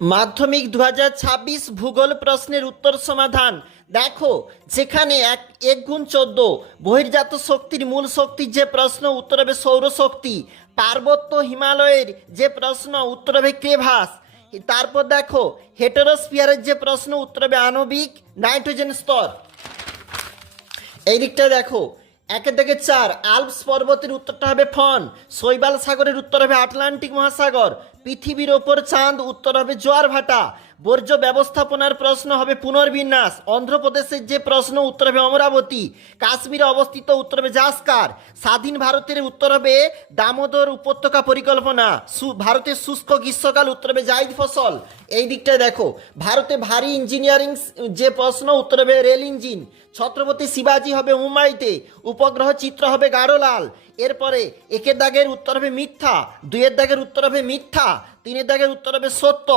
মাধ্যমিক 2026 ভূগোল প্রশ্নের উত্তর সমাধান। দেখো, যেখানে 1 × 14 বহির্জাত শক্তির মূল শক্তির যে প্রশ্ন, উত্তর হবে সৌরশক্তি। পার্বত্য হিমালয়ের যে প্রশ্ন, উত্তর হবে ক্রেভাস। তারপর দেখো, হেটেরোস্ফিয়ারের যে প্রশ্ন, উত্তর হবে আণবিক নাইট্রোজেন স্তর। এই দিকটা দেখো, 1-4 আল্পস পর্বতের উত্তরটা হবে ফন। শৈবাল সাগরের উত্তর হবে আটলান্টিক মহাসাগর। পৃথিবীর ওপর চাঁদ, উত্তর হবে জোয়ার ভাটা। বর্জ্য ব্যবস্থাপনার প্রশ্ন হবে পুনর্বিন্যাস। অন্ধ্রপ্রদেশের যে প্রশ্ন, উত্তর হবে অমরাবতী। কাশ্মীরে অবস্থিত, উত্তর হবে জাস্কার। স্বাধীন ভারতের উত্তর হবে দামোদর উপত্যকা পরিকল্পনা। ভারতের শুষ্ক গ্রীষ্মকাল, উত্তর হবে জাইদ ফসল। এই দিকটায় দেখো, ভারতে ভারী ইঞ্জিনিয়ারিং যে প্রশ্ন, উত্তর হবে রেল ইঞ্জিন। ছত্রপতি শিবাজি হবে মুম্বাইতে। উপগ্রহ চিত্র হবে গাঢ় লাল। এরপরে 1-এর দাগের উত্তর হবে মিথ্যা, 2-এর দাগের উত্তর হবে মিথ্যা, 3-এর দাগের উত্তর হবে সত্য,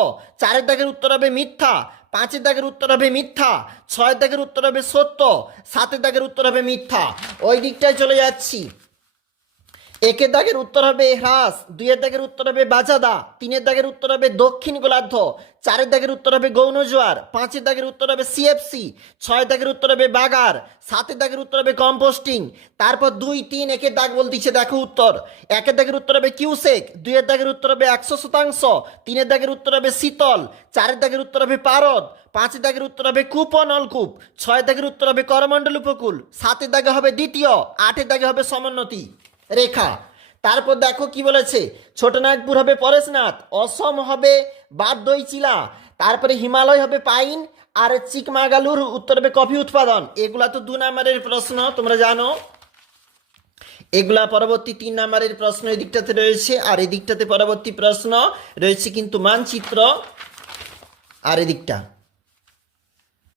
4-এর দাগের উত্তর হবে মিথ্যা, 5-এর দাগের উত্তর হবে মিথ্যা, 6-এর দাগের উত্তর হবে সত্য, 7-এর দাগের উত্তর হবে মিথ্যা। ওই দিকটায় চলে যাচ্ছি। 1-এর দাগের উত্তর হবে হ্রাস, 2-এর দাগের উত্তর হবে বাজাদা, 3-এর দাগের উত্তর হবে দক্ষিণ গোলার্ধ, 4-এর দাগের উত্তর হবে গৌণ জোয়ার, 5-এর দাগের উত্তর হবে সিএফসি, 6-এর দাগের উত্তর হবে বাগার, 7-এর দাগের উত্তর হবে কম্পোস্টিং। তারপর 2, 3, 1-এর দাগ বলতেছে, দেখো উত্তর। 1-এর দাগের উত্তর হবে কিউসেক, 2-এর দাগের উত্তর হবে 100%, 3-এর দাগের উত্তর হবে শীতল, 4-এর দাগের উত্তর হবে পারদ, 5-এর দাগের উত্তর হবে কূপ ও নলকূপ, 6-এর দাগের উত্তর হবে করমণ্ডল উপকূল, 7-এর দাগে হবে দ্বিতীয়, 8-এর দাগে হবে সমোন্নতি রেখা। তারপর দেখো কি বলেছে, ছোটনাগপুর হবে পরেশনাথ, অসম হবে বারদইচিলা, তারপরে হিমালয় হবে পাইন, আর চিকমাগালুর উত্তর হবে কফি উৎপাদন। এগুলা তো 2 নম্বরের প্রশ্ন, তোমরা জানো। এগুলা পরবর্তী 3 নম্বরের প্রশ্ন এই দিকটাতে রয়েছে, আর এই দিকটাতে পরবর্তী প্রশ্ন রয়েছে কিন্তু মানচিত্র, আর এদিকটা